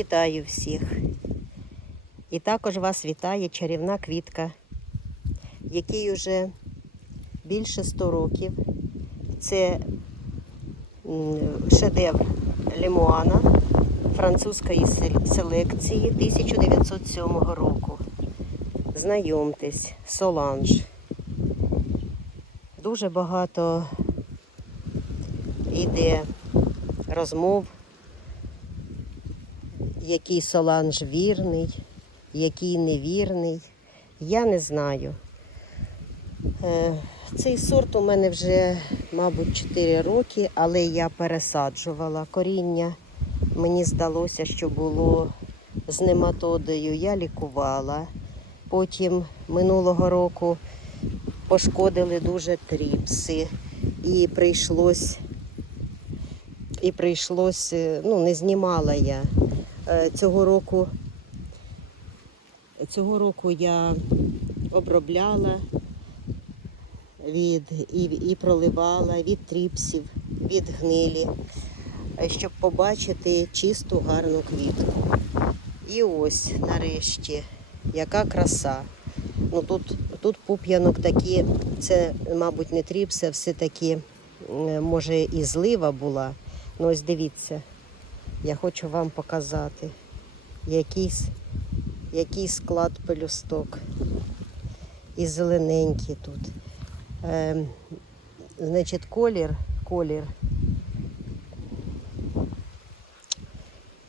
Вітаю всіх. І також вас вітає чарівна квітка, якій уже більше 100 років. Це шедевр Лемуана французької селекції 1907 року. Знайомтесь, Соланж. Дуже багато йде розмов який Соланж вірний, який невірний. Я не знаю. Е, Цей сорт у мене вже, мабуть, 4 роки, але я пересаджувала коріння. Мені здалося, що було з нематодою. Я лікувала. Потім минулого року пошкодили дуже тріпси. І прийшлось, і прийшлось, е, ну, не знімала я. Е, Цього року, цього року я обробляла від, і, і проливала від тріпсів, від гнилі, е, щоб побачити чисту гарну квітку. І ось нарешті, яка краса. Ну, тут, тут пуп'янок такі, це, мабуть, не тріпси, а все-таки, е, може, і злива була. Ну, ось дивіться. Я хочу вам показати якийсь, який склад пелюсток. І зелененький тут. Ем, значить, колір, колір.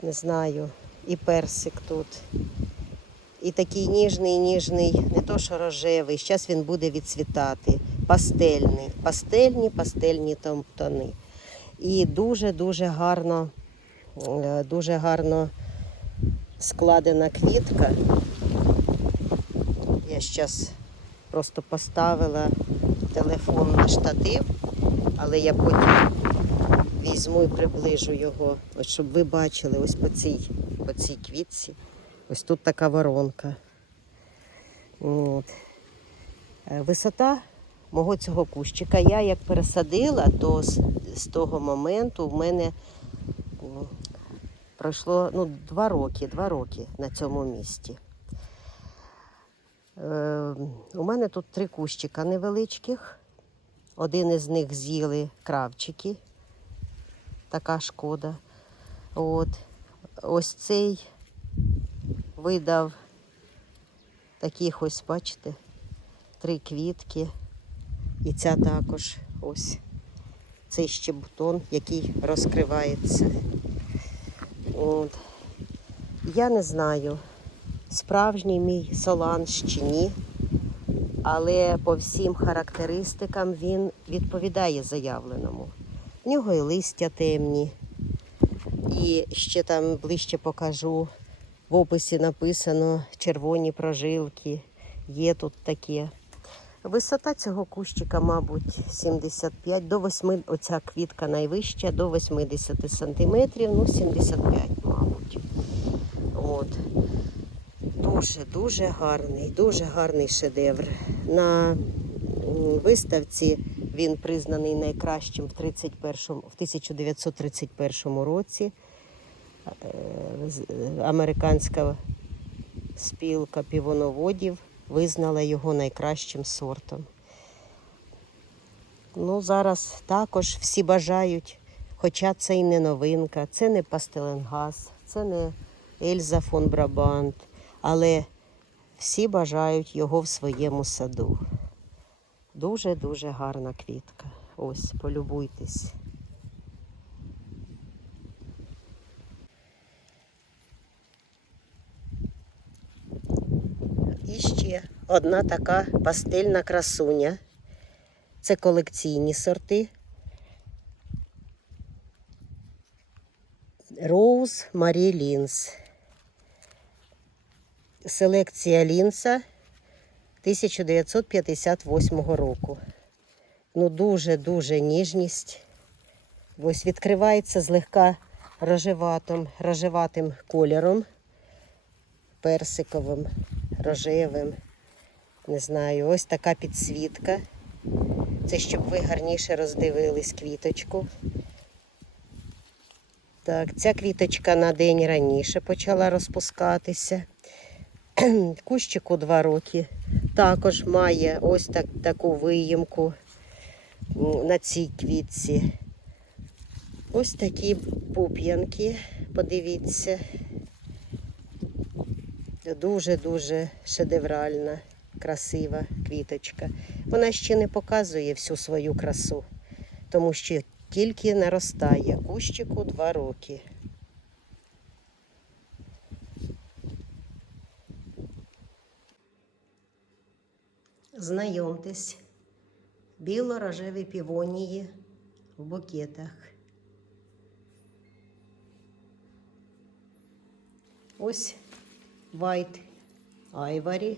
Не знаю, і персик тут. І такий ніжний, ніжний, не то що рожевий, зараз він буде відцвітати. Пастельний, пастельні, пастельні тони. І дуже-дуже гарно Е, дуже гарно складена квітка. Я зараз просто поставила телефон на штатив, але я потім візьму і приближу його, от щоб ви бачили ось по цій, по цій квітці. Ось тут така воронка. От. Е, Висота мого цього кущика. Я як пересадила, то з, з того моменту в мене пройшло ну, два роки, два роки на цьому місці. Е, у мене тут три кущика невеличких. Один із них з'їли кравчики. Така шкода. От. Ось цей видав таких ось, бачите, три квітки. І ця також ось цей ще бутон, який розкривається. От. Я не знаю, справжній мій соланж чи ні, але по всім характеристикам він відповідає заявленому. В нього і листя темні. І ще там ближче покажу. В описі написано червоні прожилки. Є тут таке. Висота цього кущика, мабуть, 75 до 8, оця квітка найвища, до 80 сантиметрів, ну 75, мабуть. От. Дуже, дуже гарний, дуже гарний шедевр. На виставці він признаний найкращим в, 31, в 1931 році. Е, е, Американська спілка півоноводів визнала його найкращим сортом. Ну, зараз також всі бажають, хоча це і не новинка, це не Пастеленгас, це не Ельза фон Брабант, але всі бажають його в своєму саду. Дуже-дуже гарна квітка. Ось, полюбуйтесь. І ще одна така пастельна красуня. Це колекційні сорти. Роуз Марі Лінс. Селекція Лінса 1958 року. Ну, дуже-дуже ніжність. Ось відкривається злегка рожеватим, рожеватим кольором, персиковим, рожевим. Не знаю, ось така підсвітка. Це щоб ви гарніше роздивились квіточку. Так, ця квіточка на день раніше почала розпускатися. Кущику два роки. Також має ось так, таку виїмку на цій квітці. Ось такі пуп'янки, подивіться. Дуже-дуже шедевральна, красива квіточка. Вона ще не показує всю свою красу, тому що тільки наростає кущику два роки. Знайомтесь, біло-рожеві півонії в букетах. Ось White Ivory.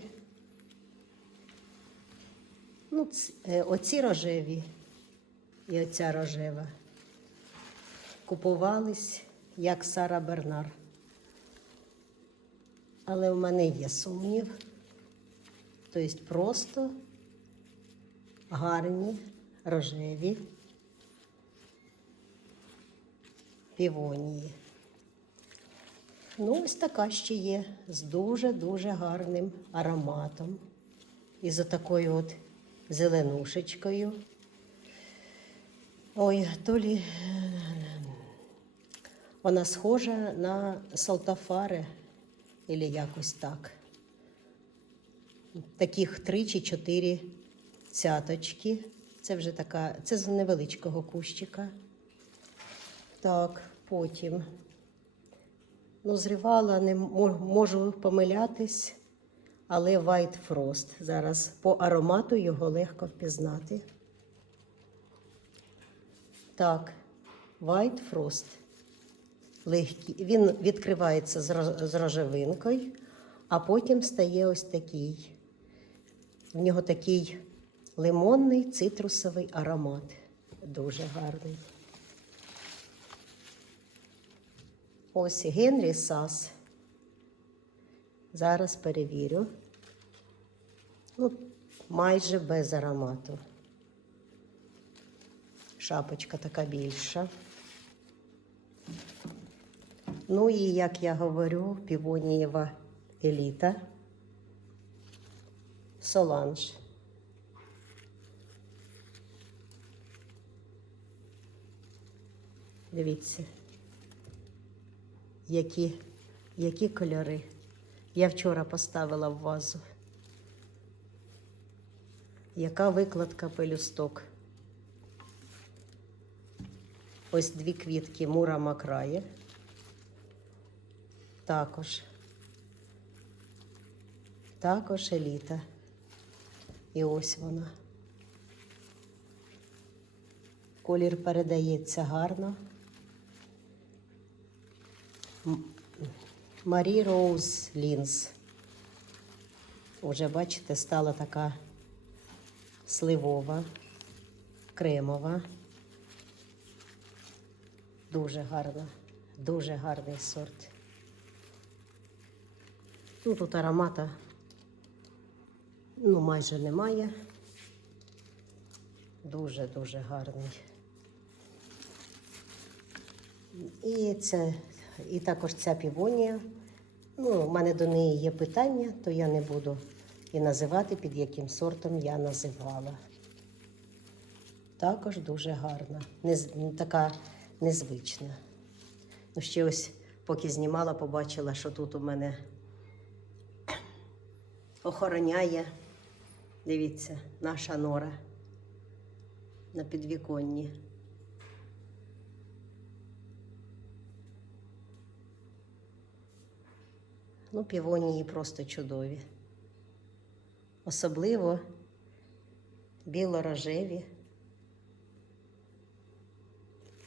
Ну, е, оці рожеві і оця рожева купувались як Сара Бернар. Але в мене є сумнів. Тобто просто гарні рожеві півонії. Ну, ось така ще є з дуже-дуже гарним ароматом. І за такою от зеленушечкою. Ой, то лі вона схожа на салтафари, або якось так. Таких три чи чотири цяточки. Це вже така, це з невеличкого кущика. Так, потім. Ну, зривала, не можу помилятись, але White Frost. Зараз по аромату його легко впізнати. Так, White Frost. Легкий. Він відкривається з рожевинкою, а потім стає ось такий. В нього такий лимонний цитрусовий аромат. Дуже гарний. Ось Генрі Сас. Зараз перевірю. Ну, майже без аромату. Шапочка така більша. Ну і, як я говорю, півонієва еліта. Соланж. Дивіться які, які кольори. Я вчора поставила в вазу. Яка викладка пелюсток? Ось дві квітки Мура Макрає. Також. Також еліта. І ось вона. Колір передається гарно. Марі Роуз Лінз. Уже, бачите, стала така сливова, кремова. Дуже гарна, дуже гарний сорт. Ну, тут аромата ну, майже немає. Дуже-дуже гарний. І це, і також ця півонія. Ну, у мене до неї є питання, то я не буду і називати, під яким сортом я називала. Також дуже гарна, нез, така незвична. Ну, ще ось, поки знімала, побачила, що тут у мене охороняє, дивіться, наша нора на підвіконні. Ну, півонії просто чудові. Особливо біло-рожеві.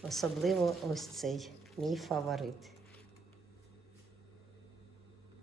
Особливо ось цей мій фаворит.